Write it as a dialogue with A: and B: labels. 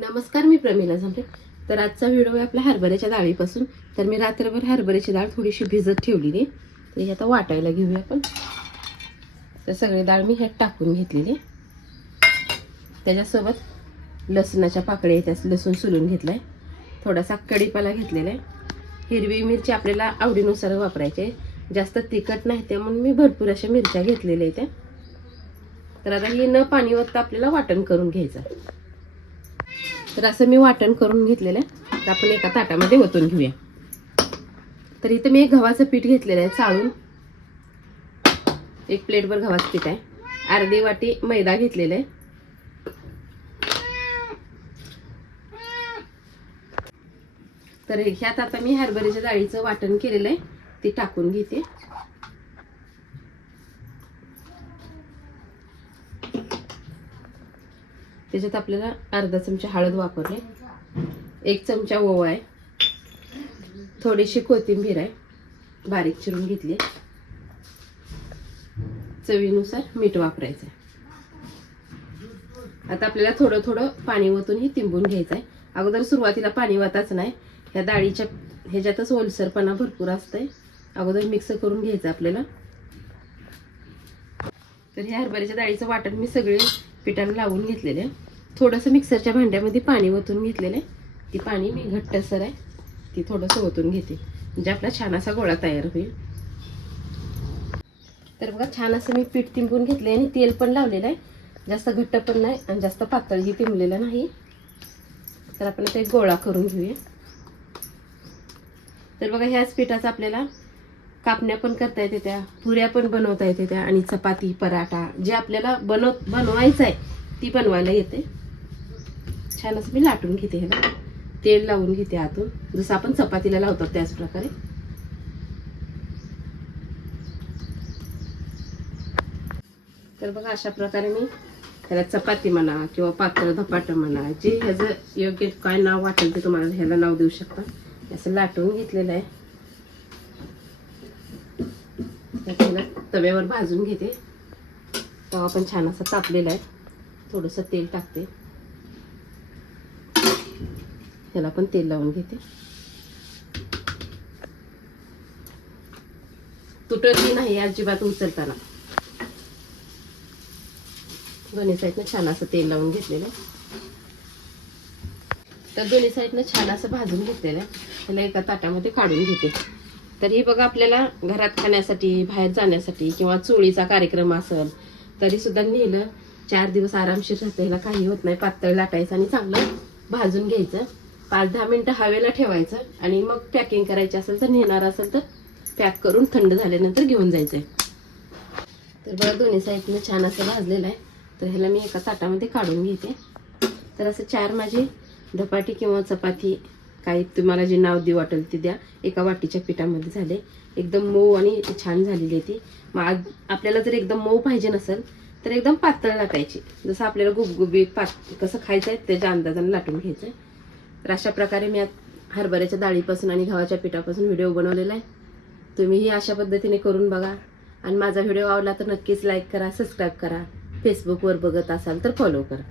A: नमस्कार मी प्रमिला झांबरे. तर आजचा व्हिडिओ आहे आपल्या हरभऱ्याच्या डाळीपासून. तर मी रात्रभर हरभऱ्याची डाळ थोडीशी भिजत ठेवलेली तर ही आता वाटायला घेऊया आपण. तर सगळी डाळ मी ह्यात टाकून घेतलेली त्याच्यासोबत लसणाच्या पाकळ्या त्यास लसूण सुलून घेतला आहे थोडासा कढीपाला घेतलेला आहे. हिरवी मिरची आपल्याला आवडीनुसार वापरायचे जास्त तिखट नाही त्या म्हणून मी भरपूर अशा मिरच्या घेतलेल्या आहेत त्या. तर आता ही न पाणी आपल्याला वाटण करून घ्यायचं तर असं मी वाटण करून घेतलेलं आहे. तर आपण एका ताटामध्ये ओतून घेऊया. तर इथं मी एक गव्हाचं पीठ घेतलेलं आहे चाळून. एक प्लेटभर गव्हाचं पीठ आहे. अर्धी वाटी मैदा घेतलेला आहे. तर ह्यात आता मी हरभऱ्याच्या डाळीचं वाटण केलेलं आहे. ते टाकून घेते. त्याच्यात आपल्याला अर्धा चमचा हळद वापरले. एक चमचा ओवा आहे. थोडीशी कोथिंबीर आहे. बारीक चिरून घेतली. चवीनुसार मीठ वापरायचं आहे. आता आपल्याला थोडं थोडं पाणी ओतून हे तिंबून घ्यायचं आहे. अगोदर सुरुवातीला पाणी वाताच नाही. ह्या डाळीच्या ह्याच्यातच ओलसरपणा भरपूर असतंय. अगोदर मिक्स करून घ्यायचं आपल्याला. तर ह्या हरभऱ्याच्या डाळीचं वाटण मी सगळे पिठाला लावून घेतलेले. आहे थोडंसं मिक्सरच्या भांड्यामध्ये पाणी ओतून घेतलेलं. आहे ती पाणी मी घट्टसर आहे. ती थोडंसं ओतून घेते. म्हणजे आपला छान असा गोळा तयार होईल. तर बघा छान असं मी पीठ तिंबून घेतले आणि तेल पण लावलेलं आहे. जास्त घट्ट पण नाही आणि जास्त पातळही तिंबलेलं नाही. तर आपण आता एक गोळा करून घेऊया. तर बघा ह्याच पिठाचा आपल्याला कापण्या पण करता येते त्या पुऱ्या पण बनवता येते त्या आणि चपाती पराठा जे आपल्याला बनव बनवायचं आहे ती बनवायला येते. छान असं मी लाटून घेते ह्याला. तेल लावून घेते आतून. जसं आपण चपातीला लावतो त्याच प्रकारे. तर बघा अशा प्रकारे मी ह्याला चपाती म्हणा किंवा पातळ धपाटं म्हणा जे ह्याचं योग्य काय नाव वाटेल ते तुम्हाला ह्याला नाव देऊ शकता. असं लाटून घेतलेलं आहे. तर त्याला तव्यावर भाजून घेते. तवा पण छान असा तापलेला आहे. थोडंसं तेल टाकते. ह्याला पण तेल लावून घेते. तुटतही नाही अजिबात उचलताना. दोन्ही साईडनं छान असं तेल लावून घेतलेलं आहे. तर दोन्ही साईडनं छान असं भाजून घेतलेलं आहे. त्याला एका ताटामध्ये काढून घेते. तर ही बघा आपल्याला घरात खाण्यासाठी बाहेर जाण्यासाठी किंवा चोळीचा कार्यक्रम असेल तरी सुद्धा नेलं. चार दिवस आरामशीर राहतं ह्याला काही होत नाही. पातळ लाटायचं आणि चांगलं भाजून घ्यायचं. पाच दहा मिनटं हवेला ठेवायचं आणि मग पॅकिंग करायची असेल तर नेणार असेल तर पॅक करून थंड झाल्यानंतर घेऊन जायचं आहे तर बघा दोन्ही साईडनं छान असं भाजलेलं आहे. तर ह्याला मी एका ताटामध्ये काढून घेते. तर असं चार माझी धपाटी किंवा चपाती काही तुम्हाला जे नाव दे वाटेल ते द्या. एका वाटीच्या पिठामध्ये झाले. एकदम मऊ आणि छान झालेली आहे ती. मग आज आपल्याला जर एकदम मऊ पाहिजे नसेल तर एकदम पातळ लाटायची. जसं आपल्याला गुबगुबी पात कसं खायचं आहे त्याच्या अंदाजाने लाटून घ्यायचं आहे तर अशा प्रकारे मी आज हरभऱ्याच्या डाळीपासून आणि गव्हाच्या पिठापासून व्हिडिओ बनवलेला आहे. तुम्हीही अशा पद्धतीने करून बघा. आणि माझा व्हिडिओ आवडला तर नक्कीच लाईक करा सबस्क्राईब करा. फेसबुकवर बघत असाल तर फॉलो करा.